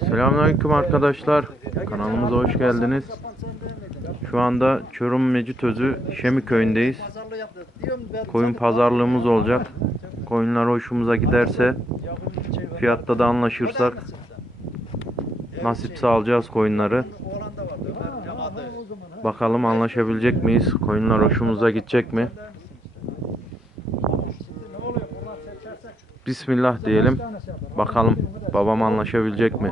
Selamünaleyküm arkadaşlar. Kanalımıza hoş geldiniz. Şu anda Çorum Mecitözü Şemi köyündeyiz. Koyun pazarlığımız olacak. Koyunlar hoşumuza giderse fiyatta da anlaşırsak nasipse alacağız koyunları. Bakalım anlaşabilecek miyiz? Koyunlar hoşumuza gidecek mi? Bismillah diyelim. Bakalım babam anlaşabilecek mi?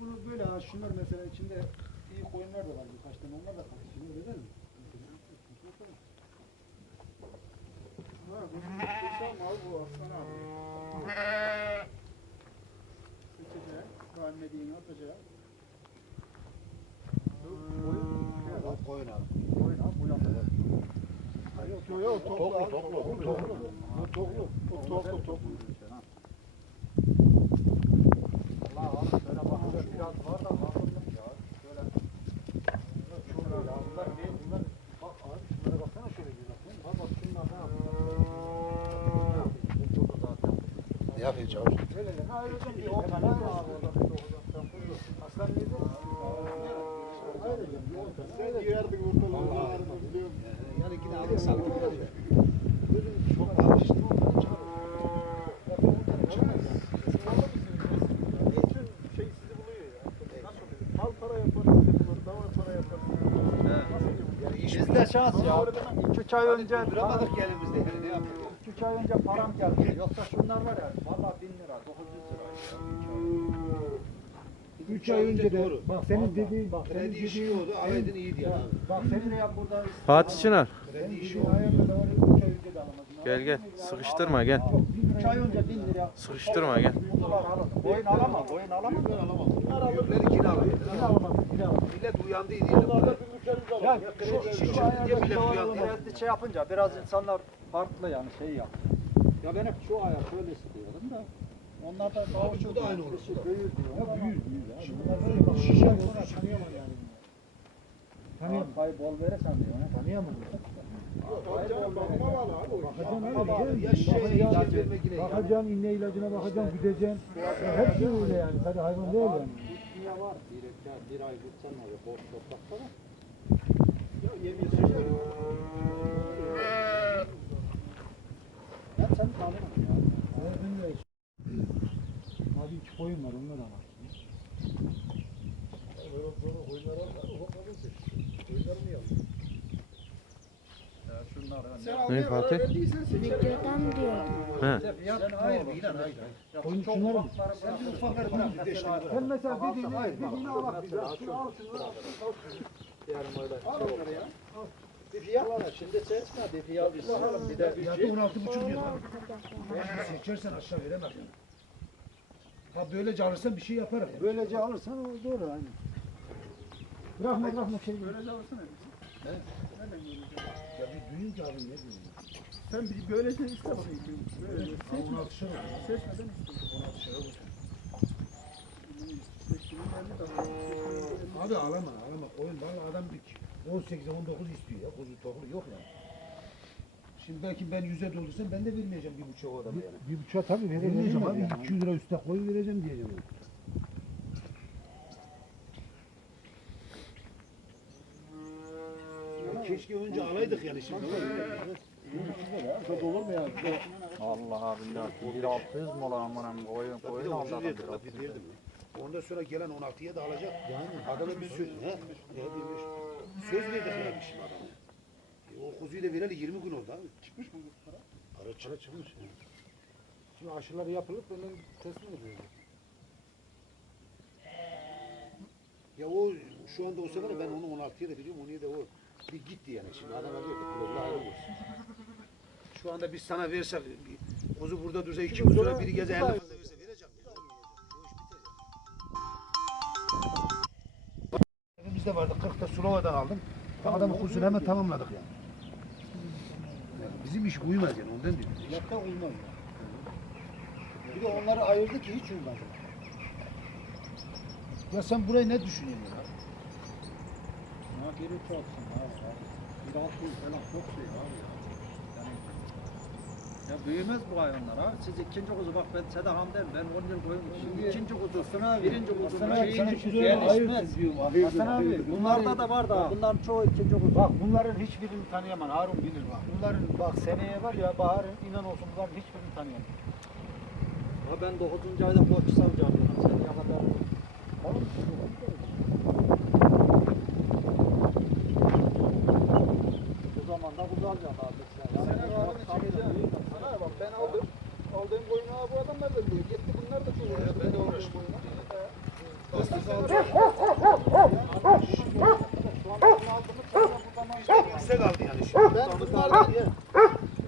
Bunu böyle şunlar mesela içinde iyi koyunlar da var birkaç tane onlar da karışıyor öyle değil mi? Ha, bu kısa mal bu aslan abi. Seçeceğim, beğenmediğini atacağım. Koyun, şey abi. koyun abi, bu yanda var. Yok yok toplu toplu toplu toplu toplu toplu Allah Allah şöyle bakınca biraz var da bakınca ya. Şöyle. Çok öyle. Bunlar ne? Bunlar bak abi şunlara baksana şöyle bir bak. Bak bak şunlar ne yapıyor? Çok zaten. Ne yapıyor çavuş? Öyle de ha öyle de bir Hemen orta hemen var abi orada bir dokuzdan kuruyor. Aslan neydi? Öyle de bir orta. Sen giyerdin ortalığı. Yani yine aldı saldı. Çok ağır işte. Şey sizi buluyor ya. Nasıl oluyor? Mal para yaparsın, dava para yaparsın. Yani iş Bizde şans ya. 2-3 ay önce duramadık elimizde. Yani ne yapıyor? 2-3 ay önce param geldi. Yoksa şunlar var ya, valla 1000 lira, 900 lira. 3 ay önce de bak senin dediğin bak senin Kredi işi dediğin oldu. Aydın iyiydi ya. bak senin ya burada Fatih Çınar Kredi işi oldu. ayarla da oraya 3 ay önce de alamadın. gel gel sıkıştırma gel. 3 ay önce 1000 lira. Sıkıştırma gel. Boyun alamam, boyun alamam. Ben alamam. Öbürleri kira alamam, yine alamam. Millet uyandıydı yine. Ya Kredi işi çıktı diye millet uyandı. Kredi şey yapınca biraz insanlar farklı yani şey yap. Ya ben hep şu ayar şöyle istiyorum da. Onlar da daha Abi bu da aynı olur. Şey, büyür diyor. Ya büyür büyür. ya. Bunlar böyle bak şişe olsa tanıyamam yani. Tanıyamam. Pay bol verirsen diyor. Tanıyamam. Bakacaksın Abi ya şişe ilaç vermek yine. Bakacaksın inne ilacına bakacaksın gideceksin. Ya hepsi öyle yani. Hadi hayvan değil yani. Dünya var. Bir, iki, bir ay gitsen olur? Boş toprakta da. Ben seni tanırım ya. Ben de Abi iki koyun var onlar da var. Ne Fatih? Videodan diyordum. He. Sen hayır mı? İlan hayır. Koyun şunlar mı? Sen bir ufak ver bana bir beş tane. Sen mesela dediğini, dediğini al bak. Şunu al şunu al. Yarın öyle şey olur. Bir fiyat var. Şimdi seçme. Bir fiyat bir Bir de Fiyatı 16 buçuk diyor. Beş seçersen aşağı veremem. Ha böylece alırsan bir şey yaparım. Böylece alırsan o doğru aynı. Bırakma bırakma şey. Böylece alırsana. Ya bir duyun ki abi ne duyun? Sen bir böylece iste bakayım. Böylece. Ha 16 şer olur. Seçmeden iste. 16 şer olur. Seçtiğin belli de. Abi alama alama koyun valla adam bir 18 19 istiyor ya kuzu tohlu yok ya. Şimdi belki ben 100'e doldursam ben de vermeyeceğim bir buçuk o adama yani. Bir buçuğa tabii Vermeyeceğim abi 200 lira üstte koyun vereceğim diyeceğim. Ya keşke önce alaydık yani şimdi. Çok olur mu ya? Allah billahi. Bir 600 mi olan amanın koyun koyun aldı adam bir verdim. Ondan sonra gelen 16'ya da alacak. Yani adama bir söz. He? Ne bilmiş. Söz verdik yani şimdi adama. O kuzuyu da vereli 20 gün oldu abi. Çıkmış mı bu para? Para para çıkmış. Şimdi aşıları yapılıp hemen teslim ediyor. Ya o şu anda olsa var ya ben onu 16'ya da biliyorum. Onu da o bir gitti yani şimdi adama diyor ki ayrı olsun. Şu anda biz sana versek bir kuzu burada dursa iki gün sonra biri geze 50 fazla verse. O bitecek. Evimizde vardı 40'ta Sulova'dan aldım. Adamın kuzusunu hemen tamamladık yani. Yani Bizim iş uyumaz yani ondan diyorum. Yapta olmaz ya. Bir de onları ayırdı ki hiç uyumadı. Ya sen burayı ne düşünüyorsun ya? Ya biri çoksun abi. Bir altı yüz falan çok şey abi ya. Ya büyümez bu hayvanlar abi. Siz ikinci kuzu bak ben Sedaham derim. Ben 10 yıl koyun. Şimdi ikinci kuzu, birinci kuzu, Hasan abi, şeyinci şu gelişmez. ediyorum. Hasan abi bunlarda da var da bunların çoğu ikinci kuzu. Bak bunların hiçbirini tanıyamam. Harun bilir bak. Bunların bak seneye var ya baharın inan olsun bunların hiçbirini tanıyamam. Ya ben 9. ayda koç savacağım. Seneye kadar. Oğlum Bu zamanda kuzu alacağım abi. Sene karnını çekeceğim. Sana bak ben aldım. Aldığım koyunu ha bu adamlar da diyor. Gitti bunlar da çok uğraştı. Ben de uğraştım. Bize kaldı yani şimdi. Ben bunlardan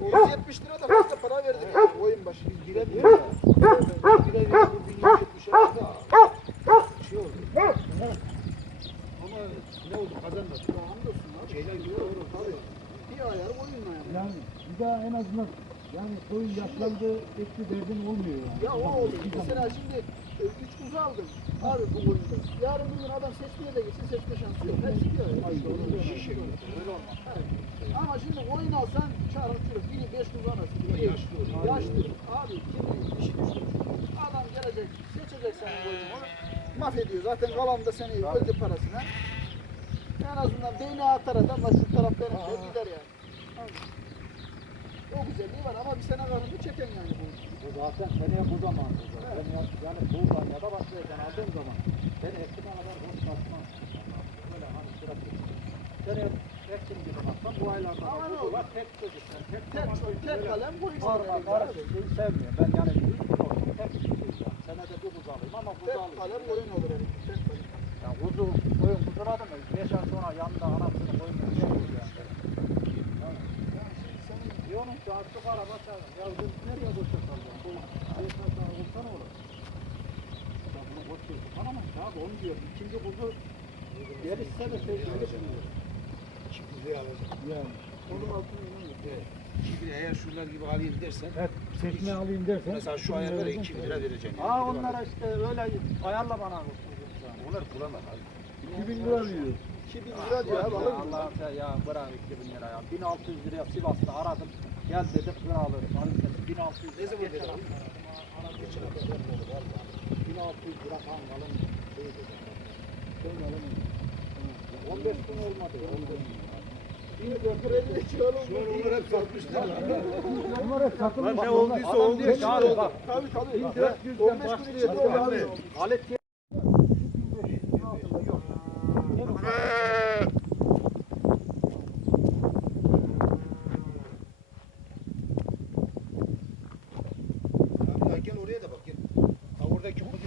170 lira da fazla para verdim yani oyun başı. Biz giremiyoruz ya. Giremiyoruz. Bu 1170 lira da şey oldu. Ama ne oldu kazanmadı. Şeyler tabii. Bir yani. Yani bir daha en azından yani koyun yaşlandı etti derdin olmuyor yani. Ya o oldu. Mesela şimdi e, üç kuzu aldım. Abi bu oyunda. Yarın bir gün adam seçmeye de gitsin seçme şansı yok. Hepsi bir ay. Şişe Öyle olmaz. Evet. Ama şimdi oyun alsan çarpı çürük. Biri beş kuzu arası. biri Yaşlı olur. Yaşlı. Abi kimi işi düştü. Adam gelecek seçecek senin oyunu. Mahvediyor. Zaten kalan da seni öldü parasına. En azından beyni atar adam ama şu taraf benim diyor gider yani. O güzelliği var ama bir sene karnını çeken yani bu. Bu zaten seneye bu zaman. Ben ya, yani buradan ya da yerden aldığım zaman ben eskiden kadar hoş basmam. Böyle hani sürekli. Seneye ektim gibi baksam bu aylarda Ama ne var tek çocuklar. Tek Tek, zaman tek böyle kalem koyun Normal sana. karışıklığı sevmiyorum. Ben yani büyük bir. Tek kuzuyum ya. Senede bir kuzu alayım ama Tek alayım. kalem oyun olur herif. Tek kuzu, koyun kuzuladı mı? Beş ay sonra yanında anasını koyun şey yani. Diyorum ki artık araba çağır. Ya biz nereye koşacağız? Bu beş ay sonra olsa ne olur? Ya bunu koşuyoruz. Tamam abi onu diyorum. İkinci kuzu gelişse de şey gelişmiyor. İki kuzuyu alacak. Yani Onun altına inanmıyor. Evet. İki lira eğer şunlar gibi alayım dersen. hep seçme alayım dersen. Mesela şu ayarlara iki bin lira vereceksin. yani. Aa onlara işte öyle ayarla bana kuzu. Onlar bulamaz abi. 2000 lira diyor. 2000 lira diyor abi alır mı? Allah'ım sen ya bırak 2000 lira ya. 1600 liraya Sivas'ta aradım. Gel dedim kır alırım. Dedim 1600 lira. Ne zaman Geçen dedi? aradım. 1600 lira kan alın. Şey. Şey alın. 15 gün olmadı. 15 gün. Onlar hep satmışlar. Bunlar hep satılmış. ne olduysa oldu. Tabii tabii. 1400'den 15 gün içinde başlıyor. Alet Ya gel oraya da bak gel.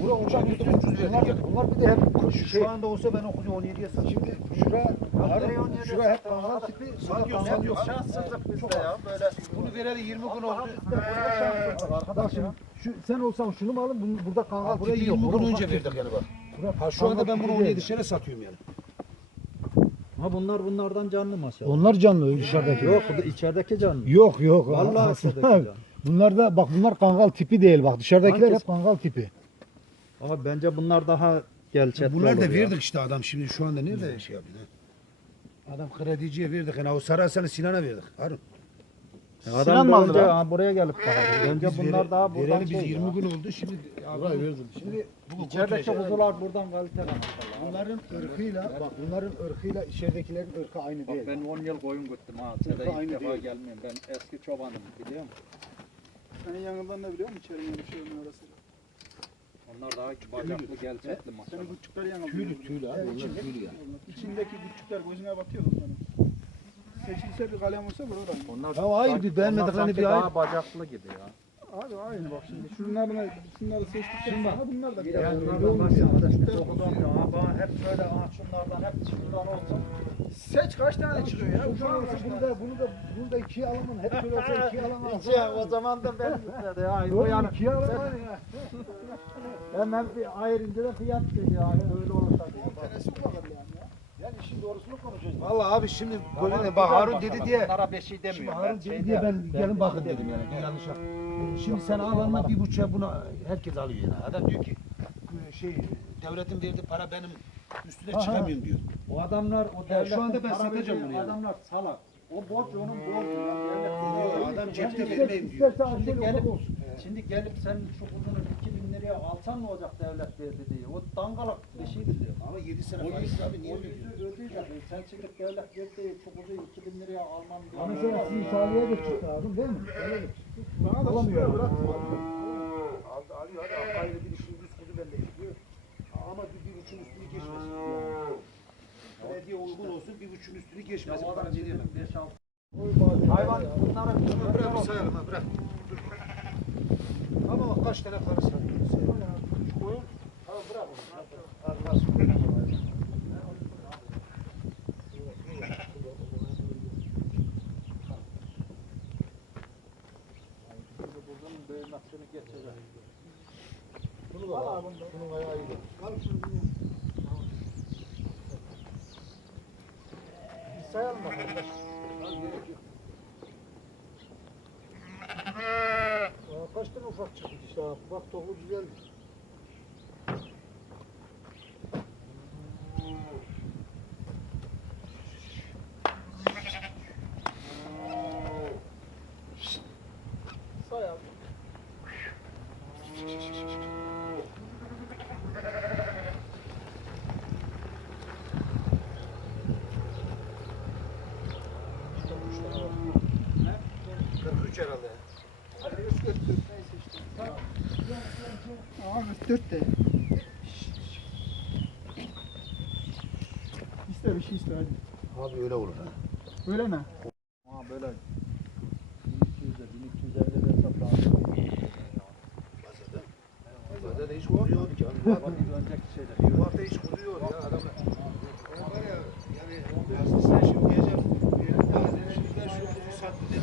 Ha oradaki kuzu. Bura uçak üstü. Bunlar, bunlar bir de hep şey. Şu anda olsa ben o kuzu 17'ye satarım. Şimdi şura, Harun, şura hep kangal tipi. Satıyor, satıyor. yok. şanssızlık bizde ya. Böyle Bunu vereli 20 gün oldu. Arkadaşım şu, sen olsan şunu mu alın? Bunu, burada kangal buraya tipi 20 yok. gün önce verdik yani bak. Ha şu anda ben bunu tipi 17 değil. sene satıyorum yani. Ha bunlar bunlardan canlı maşallah. Onlar canlı dışarıdaki. Yok içerideki canlı. Yok yok. Vallahi abi, canlı. Bunlar da bak bunlar kangal tipi değil bak. Dışarıdakiler Hangisi? hep kangal tipi. Ama bence bunlar daha gelçetli Bunlar da olur ya. verdik işte adam şimdi şu anda nerede şey yapıyor? ha? Adam krediciye verdik yani o Sarasan'ı Sinan'a verdik. Harun. Ya Adam Sinan mı da aldı önce lan? ha, buraya gelip bakardı. Bence Biz bunlar vere- daha buradan vereli biz şey 20 ya. gün oldu şimdi abi verdim. Şimdi bu İçerideki kuzular buradan kaliteli. Bunların ırkıyla bak bunların ırkıyla içeridekilerin ırkı aynı Bak değil. ben 10 yıl koyun güttüm ha. Sede aynı defa değil. gelmiyorum. Ben eski çobanım biliyor musun? Senin yanından ne biliyor musun? İçeri yarışıyor arası. Onlar daha bacaklı gelçetli maşallah. Senin küçükler yanılıyor. Tüylü tüylü abi onlar tüylü yani. İçindeki küçükler gözüne batıyor onların. Seçilse bir kalem olsa buradan. Onlar Ya hayır, bir beğenmediklerini onlar sanki bir hayır. daha bacaklı gibi ya. Abi aynı bak şimdi. Şunlarına, şunları seçtikten sonra bunlar da Yani bunlardan başlayalım. İşte okudan diyor. Ha bana hep böyle ha şunlardan hep şundan olsun. Seç kaç tane çıkıyor ya? Da olsa bunu da bunu da bunu da ikiye alamam. Hep şöyle olsa ikiye alamam. İki o zaman da ben ya. Bu Oğlum yani ikiye alamam ya. hemen bir ayırınca da fiyat geliyor. Yani böyle olursa diyor. Tanesi ufak yani ya. Yani işin doğrusunu konuşacağız. Vallahi abi şimdi böyle bak Harun dedi diye. Bunlara bir şey Şimdi demiyorum. Harun şey dedi diye ben gelin bakın şey dedim yani. Yanlış yaptım. Şimdi sen alanla bir buçuğa buna herkes alıyor yani. Adam diyor ki şey devletin verdiği para benim üstüne Aha. çıkamıyorum diyor. O adamlar o Ya devletin şu anda ben para satacağım verdiği bunu yani. Adamlar salak. O borç onun borcu. Adam cepte vermeyeyim diyor. Şimdi gelip, şimdi gelip sen şu kuzunu 2000 liraya alsan ne olacak devlet verdi diye. O dangalak bir şeydir diyor. Ama 7 sene faiz abi niye o öyle yüzü diyor? ödeyecek. Sen şimdi devlet verdi şu kuzuyu 2000 liraya almam diyor. Ama mesela sizin da çıktı abim değil mi? Mi? Bana da bıraktım. Aldı alıyor hadi Akkay'la bir işin düz kuzu bende istiyor. Ama bir, bir buçuğun üstünü geçmesin. Belediye uygun olsun bir buçuğun üstünü Ya geçmesin. veremem. 5 6 Hayvan bunlara Tamam bırak bir sayalım ha bırak. Dur. Ama bak kaç tane karı sarıyor. Koyun. Tamam bırak onu. Al, al. Şimdi bunun büyümesini geçecek. Bunu da al. Bunun ayağı iyi. Al şunu. Sayalım bakalım. Kaç tane ufak çıktı işte. Bak topu güzeldi. Sayalım. Ne? 43 herhalde. Hadi üç dört dört neyse işte. Ahmet dört de. İste bir şey iste hadi. Abi öyle olur ha. Öyle mi? Ama böyle 1200'e 1250 verse daha. Pazarda. Pazarda hiç kuruyor ki abi. Bak bir önceki şeyde. Bu hafta hiç kuruyor ya adamlar. Ama var ya yani aslında sen şimdi diyeceğim. Şimdi ben şu kuzu sattı de.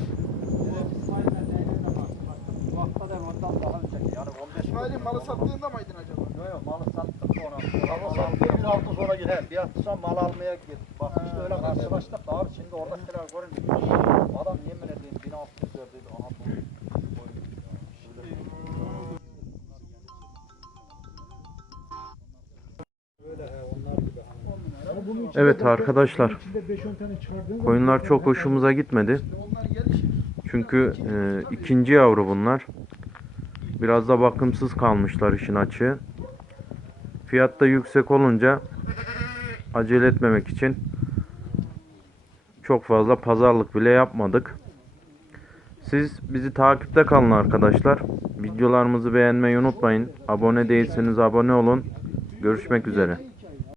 Bu hafta da ondan daha önceki yani 15 İsmail'in malı sattığında mıydın acaba? Yok yok malı sattık sonra. Malı sattık bir hafta sonra gidelim. Bir hafta sonra mal almaya git. Bak işte öyle karşılaştık da abi şimdi oradakiler görünce. Adam yemin edeyim 1600 verdiydi. Aha bu. Evet arkadaşlar. bunun içinde 5-10 tane çıkardığın zaman Koyunlar çok hoşumuza gitmedi. Çünkü e, ikinci yavru bunlar. Biraz da bakımsız kalmışlar işin açığı. Fiyat da yüksek olunca acele etmemek için çok fazla pazarlık bile yapmadık. Siz bizi takipte kalın arkadaşlar. Videolarımızı beğenmeyi unutmayın. Abone değilseniz abone olun. Görüşmek üzere.